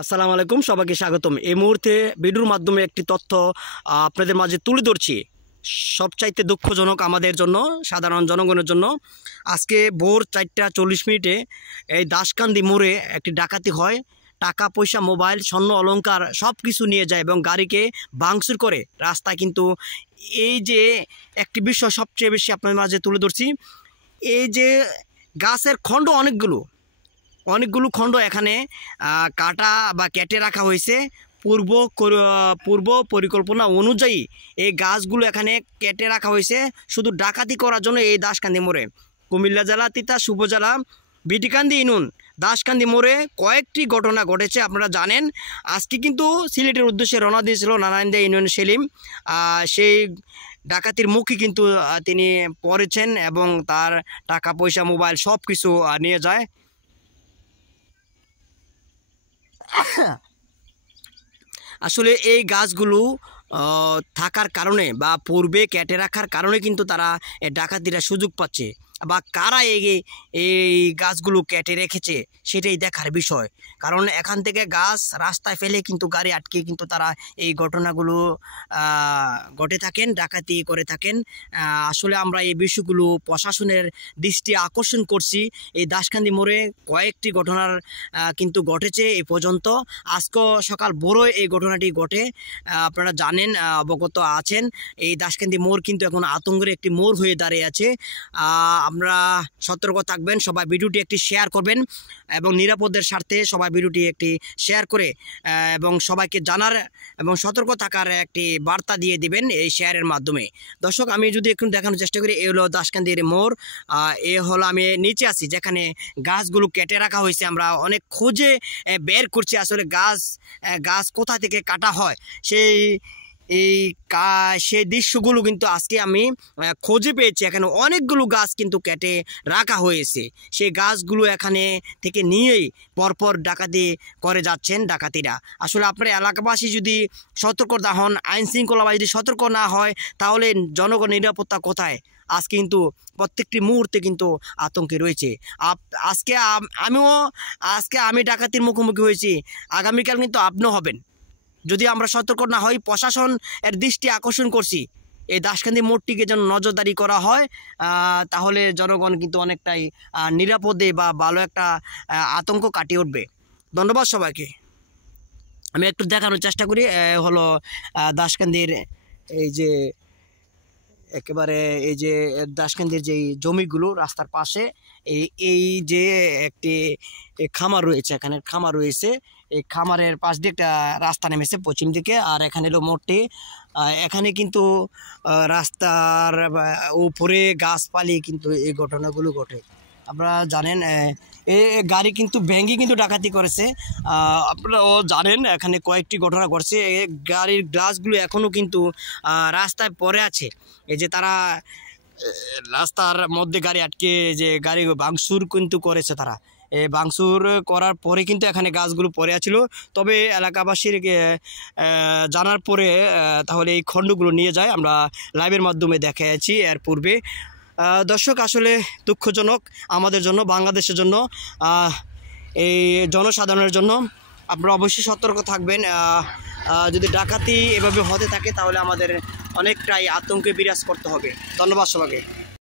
আসসালামু আলাইকুম, সবাইকে স্বাগতম। এই মুহূর্তে ভিডিওর মাধ্যমে একটি তথ্য আপনাদের মাঝে তুলে ধরছি। সবচাইতে দুঃখজনক আমাদের জন্য, সাধারণ জনগণের জন্য। আজকে ভোর 4:40 এই দাসকান্দি মোড়ে একটি ডাকাতি হয়। টাকা পয়সা, মোবাইল, স্বর্ণ অলংকার সব কিছু নিয়ে যায় এবং গাড়িকে ভাঙচুর করে রাস্তায়। কিন্তু এই যে একটি বিষয় সবচেয়ে বেশি আপনাদের মাঝে তুলে ধরছি, এই যে গাছের খণ্ড অনেকগুলো খণ্ড এখানে কাটা বা কেটে রাখা হয়েছে। পূর্ব পরিকল্পনা অনুযায়ী এই গাছগুলো এখানে কেটে রাখা হয়েছে শুধু ডাকাতি করার জন্য। এই দাসকান্দি মোড়ে, কুমিল্লা জেলা তিতাস উপজেলা বিটিকান্দি ইউনিয়ন দাসকান্দি মোড়ে কয়েকটি ঘটনা ঘটেছে। আপনারা জানেন, আজকে কিন্তু সিলেটের উদ্দেশ্যে রওনা দিয়েছিল নারায়ণদা ইউনিয়ন সেলিম। সেই ডাকাতির মুখে কিন্তু তিনি পড়েছেন এবং তার টাকা পয়সা, মোবাইল সব কিছু নিয়ে যায়। আসলে এই গাছগুলো থাকার কারণে বা পূর্বে কেটে রাখার কারণে কিন্তু তারা ডাকাতিরা সুযোগ পাচ্ছে, বা কারা এই গাছগুলো কেটে রেখেছে সেটাই দেখার বিষয়। কারণ এখান থেকে গাছ রাস্তায় ফেলে কিন্তু গাড়ি আটকে কিন্তু তারা এই ঘটনাগুলো ঘটে থাকেন, ডাকাতি করে থাকেন। আসলে আমরা এই বিষয়গুলো প্রশাসনের দৃষ্টি আকর্ষণ করছি। এই দাসকান্দি মোড়ে কয়েকটি ঘটনার কিন্তু ঘটেছে এ পর্যন্ত। আজকে সকাল ভোরে এই ঘটনাটি ঘটে, আপনারা জানেন, অবগত আছেন। এই দাসকান্দি মোড় কিন্তু এখন আতঙ্কের একটি মোড় হয়ে দাঁড়িয়ে আছে। আমরা সতর্ক থাকবেন, সবাই ভিডিওটি একটি শেয়ার করবেন এবং নিরাপদের স্বার্থে সবাই ভিডিওটি একটি শেয়ার করে এবং সবাইকে জানার এবং সতর্ক থাকার একটি বার্তা দিয়ে দিবেন এই শেয়ারের মাধ্যমে। দর্শক, আমি যদি একটু দেখানোর চেষ্টা করি, এ হলো দাসকান্দির মোড়। এ হলো, আমি নিচে আছি যেখানে গাছগুলো কেটে রাখা হয়েছে। আমরা অনেক খোঁজে বের করছি আসলে গাছ কোথা থেকে কাটা হয় সেই দৃশ্যগুলো কিন্তু আজকে আমি খোঁজে পেয়েছি। এখানে অনেকগুলো গাছ কিন্তু কেটে রাখা হয়েছে। সেই গাছগুলো এখানে থেকে নিয়েই পরপর ডাকাতি করে যাচ্ছেন ডাকাতিরা। আসলে আপনার এলাকাবাসী যদি সতর্ক না হন, আইন শৃঙ্খলা যদি সতর্ক না হয়, তাহলে জনগণ নিরাপত্তা কোথায়? আজ কিন্তু প্রত্যেকটি মুহূর্তে কিন্তু আতঙ্কে রয়েছে। আমি ডাকাতির মুখোমুখি হয়েছি, আগামীকাল কিন্তু আপনিও হবেন যদি আমরা সতর্ক না হই। প্রশাসন এর দৃষ্টি আকর্ষণ করছি, এই দাসকান্দি মোড়টিকে যেন নজরদারি করা হয়, তাহলে জনগণ কিন্তু অনেকটাই নিরাপদে বা ভালো একটা আতঙ্ক কাটিয়ে উঠবে। ধন্যবাদ সবাইকে। আমি একটু দেখানোর চেষ্টা করি। হলো দাসকান্দির এই যে একেবারে এই যে দাসকান্দির যেই জমিগুলো রাস্তার পাশে, এই যে একটি খামার রয়েছে, এখানে খামার রয়েছে। এই খামারের পাশ দিয়ে একটা রাস্তা নেমেছে পশ্চিম দিকে, আর এখানে হলো মোড়টি। এখানে কিন্তু রাস্তার উপরে গাছপালি কিন্তু এই ঘটনাগুলো ঘটে। আপনারা জানেন, গাড়ি কিন্তু ভেঙে কিন্তু ডাকাতি করেছে। আপনারাও জানেন, এখানে কয়েকটি ঘটনা ঘটছে। গাড়ির গ্লাসগুলো এখনও কিন্তু রাস্তায় পড়ে আছে। এই যে তারা রাস্তার মধ্যে গাড়ি আটকে যে গাড়ি ভাঙচুর কিন্তু করেছে তারা। ভাঙচুর করার পরে কিন্তু এখানে গাছগুলো পড়ে আছিল। তবে এলাকাবাসীর জানার পরে তাহলে এই খণ্ডগুলো নিয়ে যায়, আমরা লাইভের মাধ্যমে দেখাচ্ছি এর পূর্বে। দর্শক, আসলে দুঃখজনক আমাদের জন্য, বাংলাদেশের জন্য, এই জনসাধারণের জন্য। আপনারা অবশ্যই সতর্ক থাকবেন। যদি ডাকাতি এভাবে হতে থাকে তাহলে আমাদের অনেকটাই আতঙ্কে বিরাজ করতে হবে। ধন্যবাদ সবাইকে।